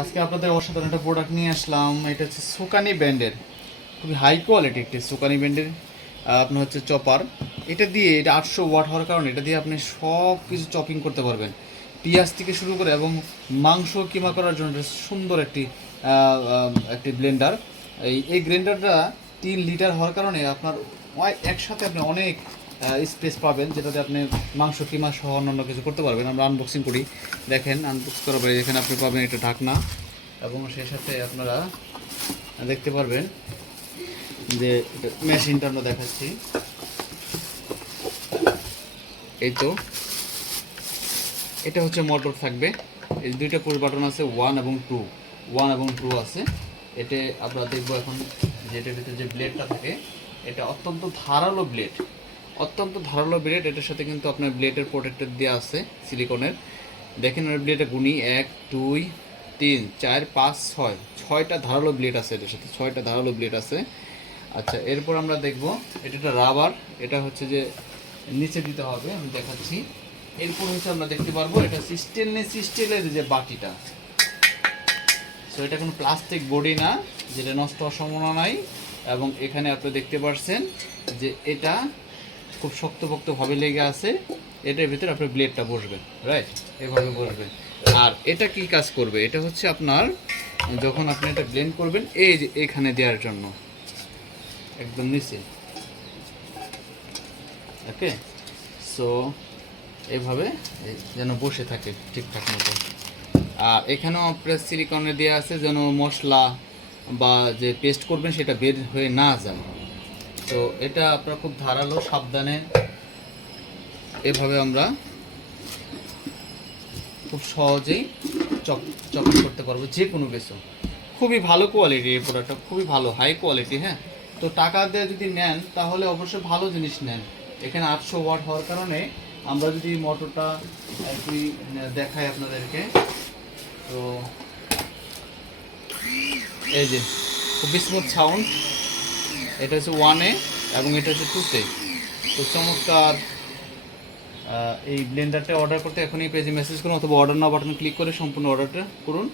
আজকে আপনাদের অসাধারণ একটা প্রোডাক্ট নিয়ে আসলাম। এটা হচ্ছে সুকানি ব্র্যান্ডের, খুবই হাই কোয়ালিটি একটি সুকানি ব্র্যান্ডের আপনার হচ্ছে চপার। এটা দিয়ে, এটা 800 ওয়াট হওয়ার কারণে এটা দিয়ে আপনি সব কিছু চপিং করতে পারবেন, পেঁয়াজ থেকে শুরু করে, এবং মাংস কিমা করার জন্য এটা সুন্দর একটি একটি ব্লেন্ডার। এই গ্রাইন্ডারটা 3 লিটার হওয়ার কারণে আপনার একসাথে আপনি অনেক স্পেস পাবেন, যেটাতে আপনি মাংস কিমা সহ অন্যান্য কিছু করতে পারবেন। আমরা আনবক্সিং করি, দেখেন আনবক্স করার পরে এখানে আপনি পাবেন একটা ঢাকনা, এবং সেই সাথে আপনারা দেখতে পারবেন যে মেশিনটা আমরা দেখাচ্ছি। এই তো এটা হচ্ছে মোটর থাকবে, এই দুইটা পুশ বাটন আছে, 1 এবং 2 আছে। এতে আমরা দেখবো এখন যে এটার ভিতরে যে ব্লেডটা থাকে, এটা অত্যন্ত ধারালো ব্লেড, এটার সাথে কিন্তু আপনার ব্লেডের প্রোটেক্টর দেওয়া আছে সিলিকনের। দেখেন ওই ব্লেডের গুণী 1 2 3 4 5 6, 6টা ধারালো ব্লেড আছে এটার সাথে, 6টা ধারালো ব্লেড আছে। আচ্ছা, এরপর আমরা দেখব এটা একটা রাবার, এটা হচ্ছে যে নিচে দিতে হবে, আমি দেখাচ্ছি। এরপর হচ্ছে আমরা দেখতে পারবো এটা স্টেনলেস স্টিলের যে বাটিটা, সো এটা কোনো প্লাস্টিক বডি না, যেটা নষ্ট হওয়ার সম্ভাবনা নাই। এবং এখানে আপনি দেখতে পাচ্ছেন যে এটা খুব শক্তপোক্তভাবে লেগে আছে, এটার ভিতরে আপনার ব্লেডটা বসবে, রাইট, এভাবে বসবে। আর এটা কি কাজ করবে, এটা হচ্ছে আপনার যখন আপনি এটা ব্লেন্ড করবেন, এই যে এখানে দেওয়ার জন্য একদম নিচে, ওকে। সো এইভাবে যেন বসে থাকে ঠিকঠাক মতো। আর এখানেও আপনার সিলিকনে দেওয়া আছে যেন মশলা বা যে পেস্ট করবেন সেটা বের হয়ে না যায়। তো এটা আপনার খুব ধারালো, সাবধানে এভাবে আমরা খুব সহজেই চপিং করতে পারবো যে কোনো কিছু। খুবই ভালো কোয়ালিটি, এই প্রোডাক্টটা খুবই ভালো, হাই কোয়ালিটি। হ্যাঁ, তো টাকা দিয়ে যদি নেন তাহলে অবশ্যই ভালো জিনিস নেন। এখানে 800 ওয়াট হওয়ার কারণে আমরা যদি মোটরটা একটু দেখাই আপনাদেরকে, তো এই যে খুবই স্মুথ সাউন্ড, এটা হচ্ছে 1-এ এবং এটা হচ্ছে 2-তে। তো চমৎকার। এই ব্লেন্ডারটা অর্ডার করতে এখনই পেজে মেসেজ করুন, অথবা অর্ডার নাও বাটন ক্লিক করে সম্পূর্ণ অর্ডারটা করুন।